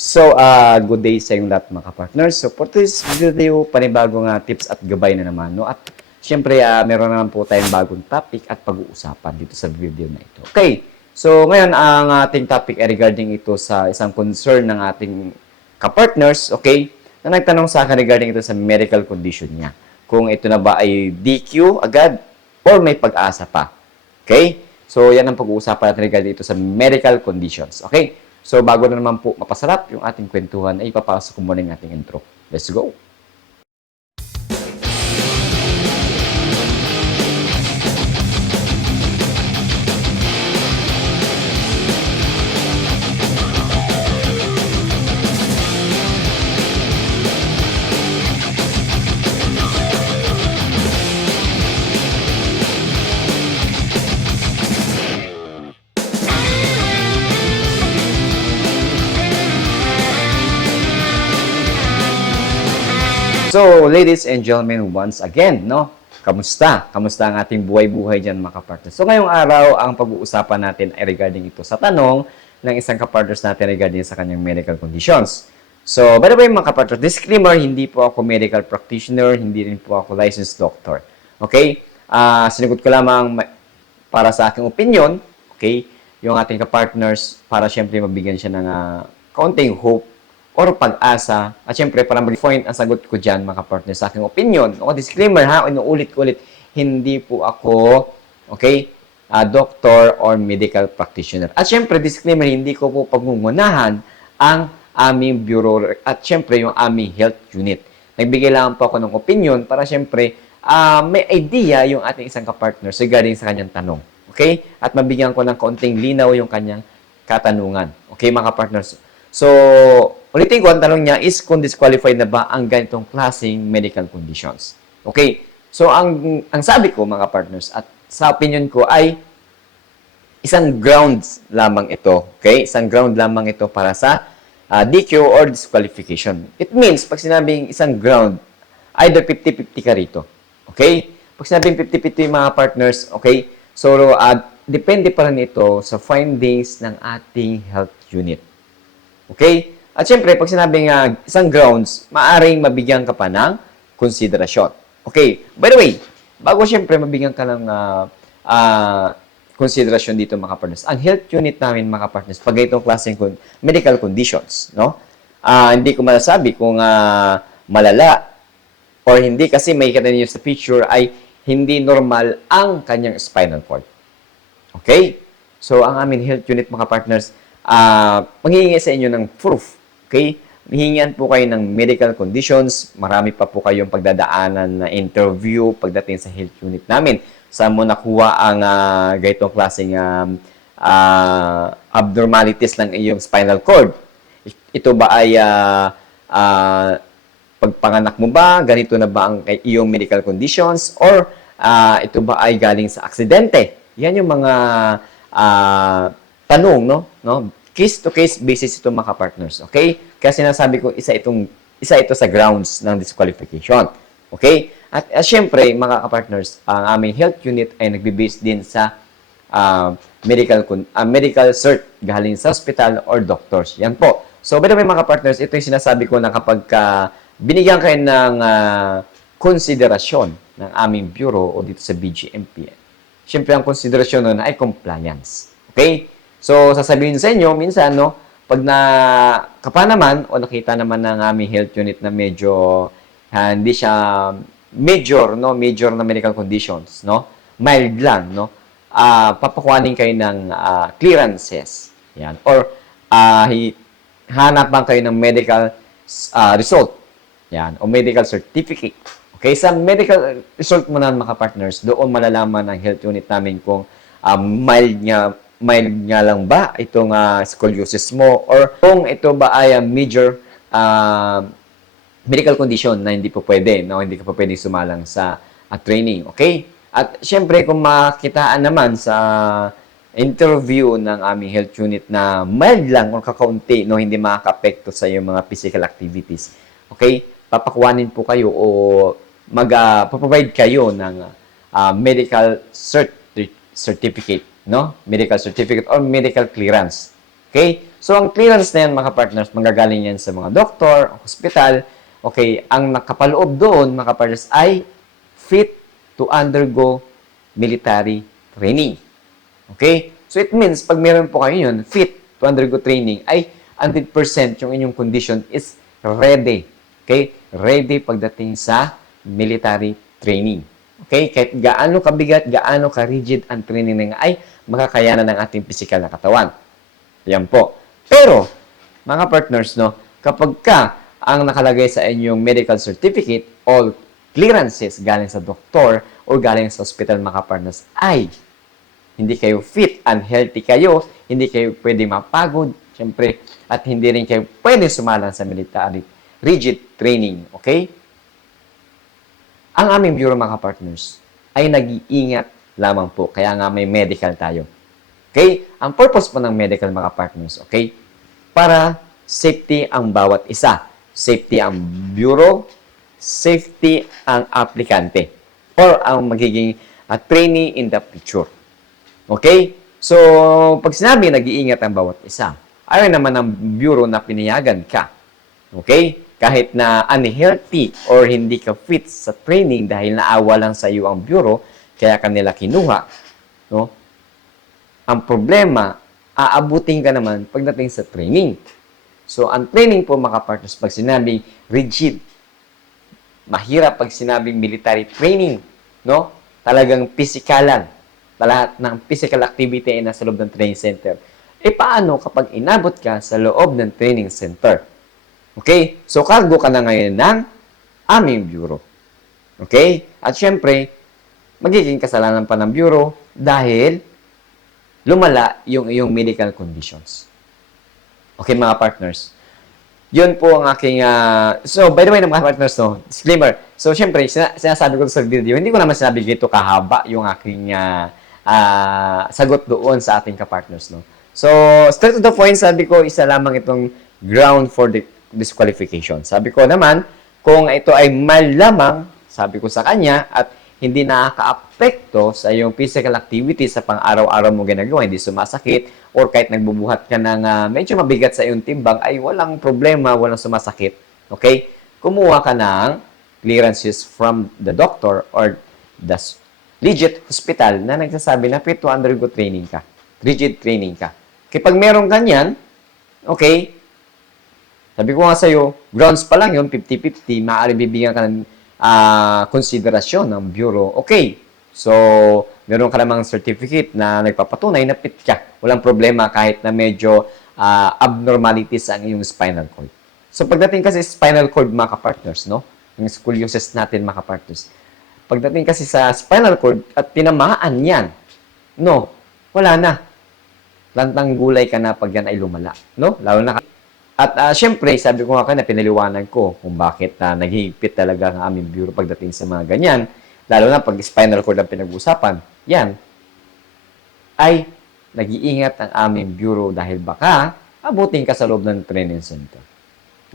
So, uh, good day sa inyong lahat mga kapartners. So, for this video, panibagong uh, tips at gabay na naman. No? At syempre, uh, meron naman po tayong bagong topic at pag-uusapan dito sa video na ito. Okay, so ngayon ang ating topic ay regarding ito sa isang concern ng ating kapartners, okay, na nagtanong sa akin regarding ito sa medical condition niya. Kung ito na ba ay DQ agad or may pag-asa pa. Okay? So, yan ang pag-uusapan natin regarding ito sa medical conditions. Okay? So, bago na naman po mapasarap yung ating kwentuhan, ay ipapasok ko muna yung ating intro. Let's go! So, ladies and gentlemen, once again, no? Kamusta? Kamusta ang ating buhay-buhay dyan, mga kapartners? So, ngayong araw, ang pag-uusapan natin ay regarding ito sa tanong ng isang kapartners natin regarding sa kanyang medical conditions. So, by the way, mga kapartners, disclaimer, hindi po ako medical practitioner, hindi rin po ako licensed doctor. Okay? Ah, sinagot ko lamang ma- para sa aking opinion, okay, yung ating kapartners para syempre mabigyan siya ng ah, kaunting hope or pag-asa. At syempre, para mag-point ang sagot ko dyan, mga partners, sa aking opinion. O disclaimer ha, inuulit ko ulit, hindi po ako, okay, ah, doctor or medical practitioner. At syempre, disclaimer, hindi ko po pagmumunahan ang aming bureau at syempre yung aming health unit. Nagbigay lang po ako ng opinion para syempre ah, may idea yung ating isang kapartner regarding sa kanyang tanong. Okay? At mabigyan ko ng kaunting linaw yung kanyang katanungan. Okay, mga partners? So, ulitin ko, ang tanong niya is kung disqualified na ba ang ganitong klaseng medical conditions. Okay? So, ang, ang sabi ko, mga partners, at sa opinion ko ay isang grounds lamang ito. Okay? Isang ground lamang ito para sa ah, DQ or disqualification. It means, pag sinabing isang ground, either 50-50 ka rito. Okay? Pag sinabing 50-50 mga partners, okay? So, ah, depende pa rin ito sa findings ng ating health unit. Okay? At syempre, pag sinabing uh, isang grounds, maaring mabigyan ka pa ng konsiderasyon. Okay? By the way, bago syempre mabigyan ka ng uh, uh, konsiderasyon dito mga partners, ang health unit namin mga partners, pag itong klaseng con- medical conditions, no? Ah, hindi ko masasabi kung ah, malala or hindi kasi may kita ninyo sa picture ay hindi normal ang kanyang spinal cord. Okay? So, ang aming health unit, mga partners, manghihingi sa inyo ng proof. Okay? Hihingian po kayo ng medical conditions. Marami pa po kayong pagdadaanan na interview pagdating sa health unit namin. Saan mo nakuha ang uh, ganitong klaseng um, ah, abnormalities ng iyong spinal cord? Ito ba ay ah, ah, pagpanganak mo ba? Ganito na ba ang iyong medical conditions? Or ah, ito ba ay galing sa aksidente? Yan yung mga ah, tanong, no? no? Case to case basis ito mga partners, okay? Kaya sinasabi ko isa itong isa ito sa grounds ng disqualification. Okay? At uh, syempre, mga partners, ang aming health unit ay nagbe-base din sa ah, medical ah, medical cert galing sa hospital or doctors. Yan po. So, by the way, mga partners, ito yung sinasabi ko na kapag ka binigyan kayo ng konsiderasyon ng aming bureau o dito sa BGMP, syempre ang konsiderasyon nun ay compliance. Okay? So, sasabihin sa inyo, minsan, no, pag na kapa naman o nakita naman ng aming health unit na medyo ah, hindi siya major, no, major na medical conditions, no, mild lang, no, ah papakuanin kayo ng ah, clearances. Yan. Or, hi- hanapan kayo ng medical ah, result. Yan. O medical certificate. Okay, sa medical result mo na mga partners, doon malalaman ng health unit namin kung um, mild nga mild nga lang ba itong ah, scoliosis mo or kung ito ba ay ah, major ah, medical condition na hindi po pwede, no? hindi ka pa pwedeng sumalang sa ah, training, okay? At syempre, kung makitaan naman sa interview ng aming health unit na mild lang o kakaunti, no? hindi makaka-apekto sa iyong mga physical activities, okay? Papakuanin po kayo o mag-provide kayo ng ah, medical cert- certificate, no? Medical certificate or medical clearance. Okay? So, ang clearance na yan, mga partners, manggagaling yan sa mga doktor, hospital. Okay? Ang nakapaloob doon, mga partners, ay fit to undergo military training. Okay? So, it means, pag meron po kayo yun, fit to undergo training, ay 100% yung inyong condition is ready. Okay? Ready pagdating sa military training. Okay? Kahit gaano kabigat, gaano ka-rigid ang training nga ay makakayanan ng ating physical na katawan. Yan po. Pero, mga partners, no, kapag ka ang nakalagay sa inyong medical certificate, all clearances galing sa doktor o galing sa hospital, mga partners, ay hindi kayo fit, unhealthy kayo, hindi kayo pwede mapagod, syempre, at hindi rin kayo pwede sumalang sa military rigid training, okay? Ang aming bureau mga partners ay nag-iingat lamang po, kaya nga may medical tayo. Okay? Ang purpose po ng medical mga partners, okay? Para safety ang bawat isa. Safety ang bureau, safety ang aplikante, or ang magiging uh, trainee in the future. Okay? So, pag sinabi nag-iingat ang bawat isa, ayaw naman ng bureau na pinayagan ka. Okay? Kahit na unhealthy or hindi ka fit sa training dahil naawa lang sa iyo ang bureau, kaya kanila kinuha, no? Ang problema, aabutin ka naman pagdating sa training. So, ang training po mga partners, pag sinabing rigid, mahirap pag sinabing military training, no? Talagang pisikalan, lahat ng physical activity ay nasa loob ng training center. E paano kapag inabot ka sa loob ng training center? Okay? So, cargo ka na ngayon ng aming bureau. Okay? At syempre, magiging kasalanan pa ng bureau dahil lumala yung iyong medical conditions. Okay, mga partners. Yun po ang aking... ah, so, by the way, mga partners, no, disclaimer. So, syempre, sina- sinasabi ko sa video, hindi ko naman sinabi dito kahaba yung aking ah, ah, sagot doon sa ating ka-partners. No? So, straight to the point, sabi ko, isa lamang itong ground for the disqualification. Sabi ko naman, kung ito ay malamang, sabi ko sa kanya, at hindi nakaka-apekto sa iyong physical activity sa pang-araw-araw mo ginagawa, hindi sumasakit, or kahit nagbubuhat ka ng ah, medyo mabigat sa iyong timbang, ay walang problema, walang sumasakit. Okay? Kumuha ka ng clearances from the doctor or the legit hospital na nagsasabi na fit to undergo training ka. Rigid training ka. Kapag meron ganyan, okay, sabi ko nga sa'yo, grounds pa lang yun, 50-50, maaari bibigyan ka ng ah, konsiderasyon ng bureau. Okay, so meron ka namang certificate na nagpapatunay na fit ka. Walang problema kahit na medyo ah, abnormalities ang iyong spinal cord. So pagdating kasi spinal cord, mga partners no? Yung scoliosis natin, mga partners Pagdating kasi sa spinal cord at tinamaan yan, no, wala na. Lantang gulay ka na pag yan ay lumala. No? Lalo na at ah, syempre, sabi ko nga kanina, pinaliwanag ko kung bakit na naghihigpit talaga ang aming bureau pagdating sa mga ganyan. Lalo na pag spinal cord ang pinag-usapan. Yan. Ay, nag-iingat ang aming bureau dahil baka abutin ka sa loob ng training center.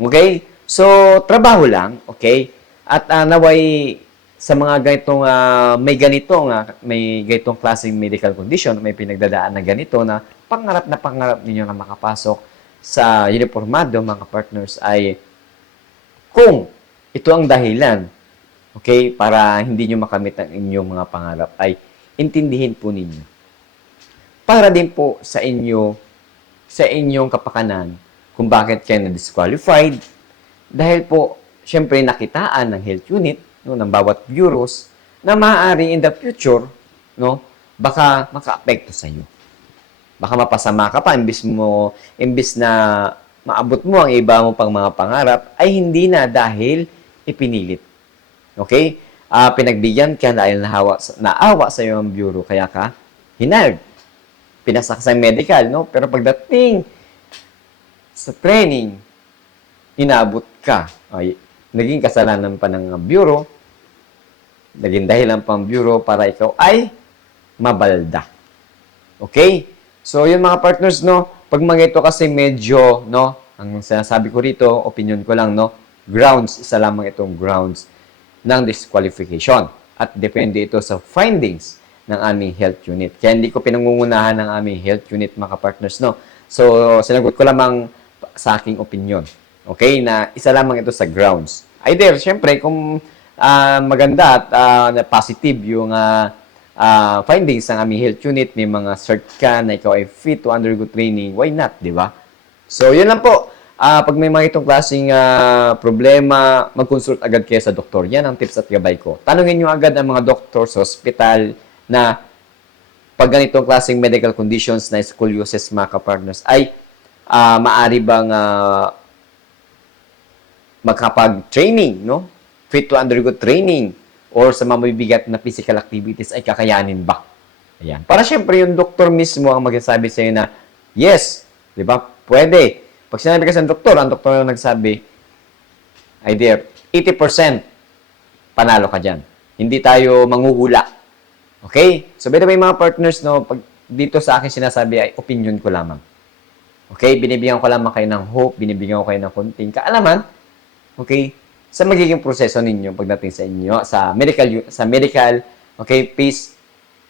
Okay? So, trabaho lang. Okay? At ah, naway sa mga ganitong ah, may ganitong ah, may ganitong klaseng medical condition, may pinagdadaan na ganito na pangarap na pangarap ninyo na makapasok sa uniformado, mga partners, ay kung ito ang dahilan, okay, para hindi nyo makamit ang inyong mga pangarap, ay intindihin po ninyo. Para din po sa inyo, sa inyong kapakanan, kung bakit kayo na-disqualified, dahil po, syempre, nakitaan ng health unit, no, ng bawat bureaus, na maaari in the future, no, baka maka-apekto sa iyo baka mapasama ka pa imbis mo imbis na maabot mo ang iba mo pang mga pangarap ay hindi na dahil ipinilit. Okay? Ah, pinagbigyan ka dahil nahawa, naawa sa iyo ang bureau kaya ka hinard. Pinasak sa medical, no? Pero pagdating sa training, inabot ka. Ay, naging kasalanan pa ng bureau, naging dahilan pang bureau para ikaw ay mabalda. Okay? So, yun mga partners, no? Pag mga ito kasi medyo, no? Ang sinasabi ko rito, opinion ko lang, no? Grounds, isa lamang itong grounds ng disqualification. At depende ito sa findings ng aming health unit. Kaya hindi ko pinangungunahan ng aming health unit, mga partners, no? So, sinagot ko lamang sa aking opinion. Okay? Na isa lamang ito sa grounds. Either, syempre, kung ah, maganda at na positive yung ah, ah, findings ng aming health unit, may mga cert ka na ikaw ay fit to undergo training, why not, di ba? So, yun lang po. Ah, pag may mga itong klaseng ah, problema, mag-consult agad kayo sa doktor. Yan ang tips at gabay ko. Tanungin nyo agad ang mga doktor sa hospital na pag ganitong klaseng medical conditions na scoliosis mga kapartners ay ah, maari bang ah, makapag-training, no? Fit to undergo training or sa mabibigat na physical activities ay kakayanin ba? Ayan. Para syempre yung doktor mismo ang magsasabi sa iyo na, yes, di ba? Pwede. Pag sinabi kasi ng doktor, ang doktor ang nagsabi, ay dear, 80% panalo ka dyan. Hindi tayo manghuhula. Okay? So, by the way, mga partners, no, pag dito sa akin sinasabi ay opinion ko lamang. Okay? Binibigyan ko lamang kayo ng hope, binibigyan ko kayo ng konting kaalaman, okay, sa magiging proseso ninyo pagdating sa inyo, sa medical, sa medical, okay, peace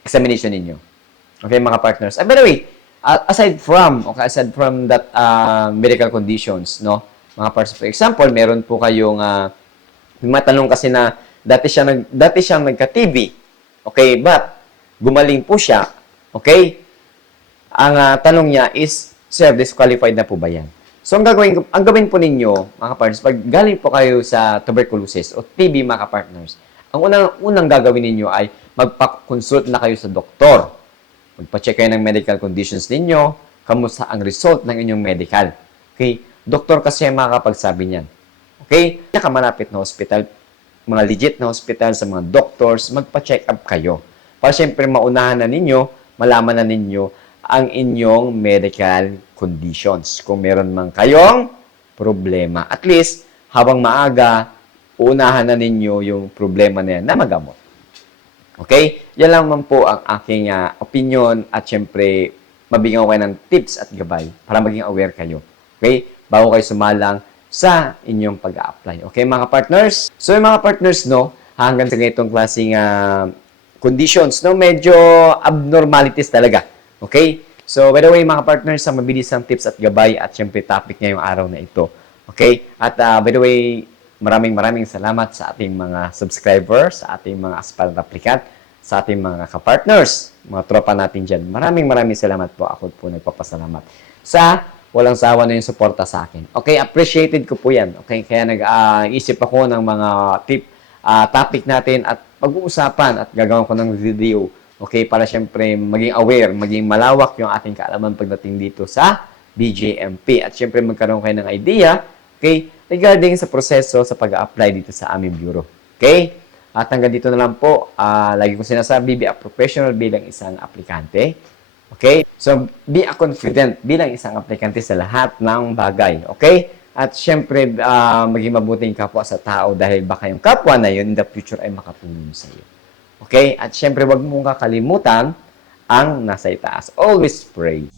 examination ninyo. Okay, mga partners. And by the way, uh, aside from, okay, aside from that uh, medical conditions, no, mga partners, for example, meron po kayong, uh, may matanong kasi na, dati siya, nag, dati siyang nagka-TB, okay, but, gumaling po siya, okay, ang ah, tanong niya is, Sir, disqualified na po ba yan? So, ang gagawin, ang gawin po ninyo, mga partners, pag galing po kayo sa tuberculosis o TB, mga partners, ang unang, unang gagawin ninyo ay magpa-consult na kayo sa doktor. Magpa-check kayo ng medical conditions ninyo, kamusta ang result ng inyong medical. Okay? Doktor kasi ang makakapagsabi niyan. Okay? Nakamalapit na hospital, mga legit na hospital sa mga doctors, magpa-check up kayo. Para syempre maunahan na ninyo, malaman na ninyo ang inyong medical conditions. Kung meron man kayong problema. At least, habang maaga, uunahan na ninyo yung problema na yan na magamot. Okay? Yan lang man po ang aking ah, opinion at syempre, mabigyan ko kayo ng tips at gabay para maging aware kayo. Okay? Bago kayo sumalang sa inyong pag-a-apply. Okay, mga partners? So, yung mga partners, no, hanggang sa ganitong klaseng ah, conditions, no, medyo abnormalities talaga. Okay? So, by the way, mga partners, sa mabilis ang tips at gabay at syempre topic ngayong araw na ito. Okay? At ah, by the way, maraming maraming salamat sa ating mga subscribers, sa ating mga aspirant applicant, sa ating mga kapartners, mga tropa natin dyan. Maraming maraming salamat po. Ako po nagpapasalamat sa walang sawa na yung suporta sa akin. Okay, appreciated ko po yan. Okay, kaya nag-isip ako ng mga tip, ah, topic natin at pag-uusapan at gagawin ko ng video. Okay, para syempre maging aware, maging malawak yung ating kaalaman pagdating dito sa BJMP. At syempre magkaroon kayo ng idea, okay, regarding sa proseso sa pag-apply dito sa aming bureau. Okay? At hanggang dito na lang po, ah, lagi ko sinasabi, be a professional bilang isang aplikante. Okay? So, be a confident bilang isang aplikante sa lahat ng bagay. Okay? At syempre, ah, maging mabuting kapwa sa tao dahil baka yung kapwa na yun in the future ay makatulong sa iyo. Okay? At syempre, wag mong kakalimutan ang nasa itaas. Always pray.